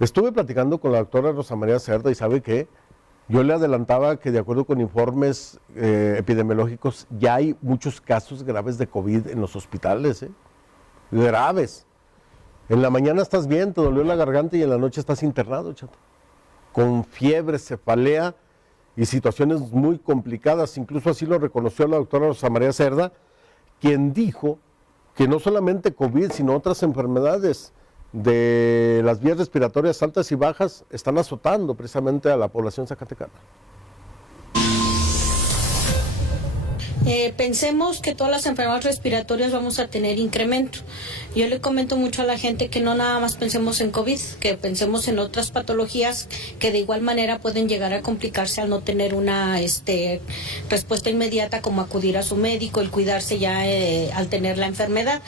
Estuve platicando con la doctora Rosa María Cerda y sabe que yo le adelantaba que de acuerdo con informes epidemiológicos ya hay muchos casos graves de COVID en los hospitales, graves. En la mañana estás bien, te dolió la garganta y en la noche estás internado, chato, con fiebre, cefalea y situaciones muy complicadas. Incluso así lo reconoció la doctora Rosa María Cerda, quien dijo que no solamente COVID, sino otras enfermedades de las vías respiratorias altas y bajas están azotando precisamente a la población zacatecana. Pensemos que todas las enfermedades respiratorias vamos a tener incremento. Yo le comento mucho a la gente que no nada más pensemos en COVID, que pensemos en otras patologías que de igual manera pueden llegar a complicarse al no tener una respuesta inmediata, como acudir a su médico, el cuidarse ya al tener la enfermedad.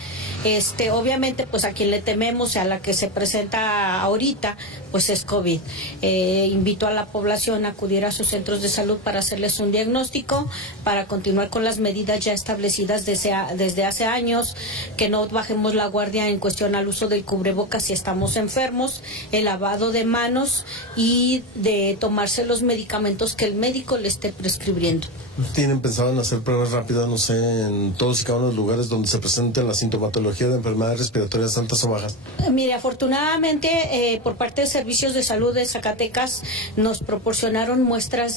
Obviamente, pues a quien le tememos, a la que se presenta ahorita, pues es COVID. Invito a la población a acudir a sus centros de salud para hacerles un diagnóstico, para continuar con las medidas ya establecidas desde hace años, que no bajemos la guardia en cuestión al uso del cubrebocas si estamos enfermos, el lavado de manos y de tomarse los medicamentos que el médico le esté prescribiendo. ¿Tienen pensado en hacer pruebas rápidas, no sé, en todos y cada uno de los lugares donde se presente la sintomatología de enfermedades respiratorias altas o bajas? Mire, afortunadamente por parte de Servicios de Salud de Zacatecas nos proporcionaron muestras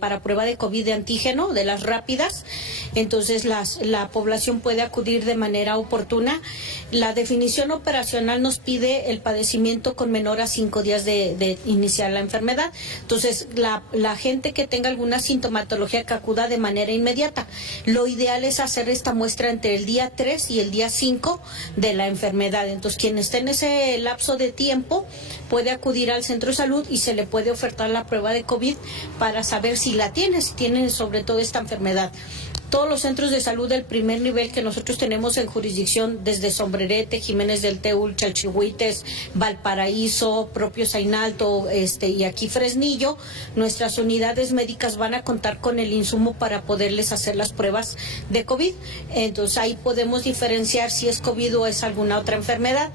para prueba de COVID de antígeno, de las rápidas, entonces la población puede acudir de manera oportuna. La definición operacional nos pide el padecimiento con menor a 5 días de iniciar la enfermedad, entonces la gente que tenga alguna sintomatología que acuda de manera inmediata. Lo ideal es hacer esta muestra entre el día 3 y el día 5 de la enfermedad. Entonces, quien esté en ese lapso de tiempo puede acudir al centro de salud y se le puede ofertar la prueba de COVID para saber si tiene sobre todo esta enfermedad. Todos los centros de salud del primer nivel que nosotros tenemos en jurisdicción, desde Sombrerete, Jiménez del Teul, Chalchihuites, Valparaíso, propio Zainalto, y aquí Fresnillo, nuestras unidades médicas van a contar con el insumo para poderles hacer las pruebas de COVID. Entonces ahí podemos diferenciar si es COVID o es alguna otra enfermedad.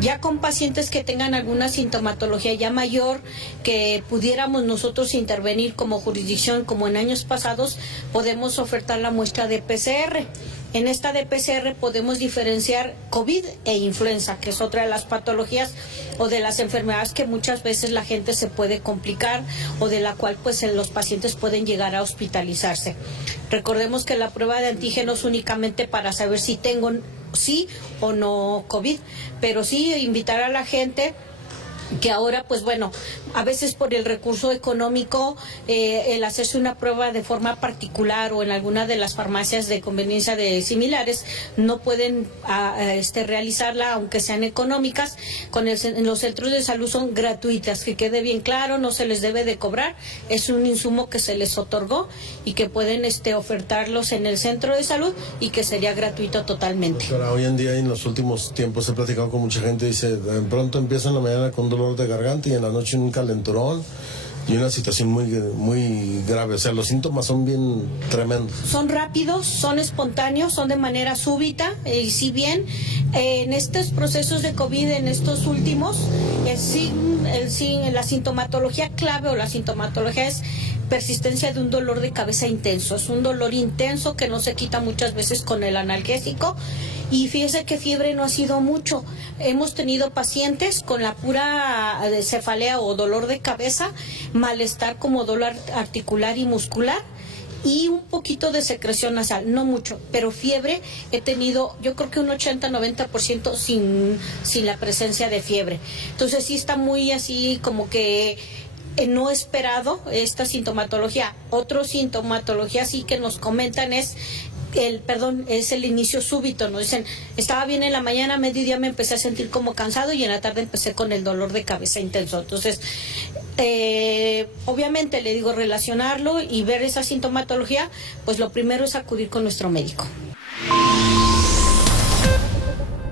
Ya con pacientes que tengan alguna sintomatología ya mayor, que pudiéramos nosotros intervenir como jurisdicción, como en años pasados, podemos ofertar la muestra de PCR. En esta de PCR podemos diferenciar COVID e influenza, que es otra de las patologías o de las enfermedades que muchas veces la gente se puede complicar o de la cual pues los pacientes pueden llegar a hospitalizarse. Recordemos que la prueba de antígenos únicamente para saber si tengo sí o no COVID, pero sí invitar a la gente que ahora, pues bueno, a veces por el recurso económico, el hacerse una prueba de forma particular o en alguna de las farmacias de conveniencia similares, no pueden realizarla, aunque sean económicas. En los centros de salud son gratuitas, que quede bien claro, no se les debe de cobrar, es un insumo que se les otorgó y que pueden ofertarlos en el centro de salud y que sería gratuito totalmente. Doctora, hoy en día y en los últimos tiempos he platicado con mucha gente, dice, de pronto empieza en la mañana con dolor de garganta y en la noche un calenturón y una situación muy grave. O sea, los síntomas son bien tremendos. Son rápidos, son espontáneos, son de manera súbita. Y si bien en estos procesos de COVID, en estos últimos, la sintomatología clave o la sintomatología es persistencia de un dolor de cabeza intenso. Es un dolor intenso que no se quita muchas veces con el analgésico. Y fíjese que fiebre no ha sido mucho. Hemos tenido pacientes con la pura cefalea o dolor de cabeza, malestar como dolor articular y muscular y un poquito de secreción nasal, no mucho, pero fiebre he tenido, yo creo que un 80-90% sin la presencia de fiebre. Entonces sí está muy así como que no esperado esta sintomatología. Otra sintomatología sí que nos comentan es el inicio súbito. Nos dicen, estaba bien en la mañana, a mediodía me empecé a sentir como cansado y en la tarde empecé con el dolor de cabeza intenso. Entonces, obviamente le digo relacionarlo y ver esa sintomatología, pues lo primero es acudir con nuestro médico.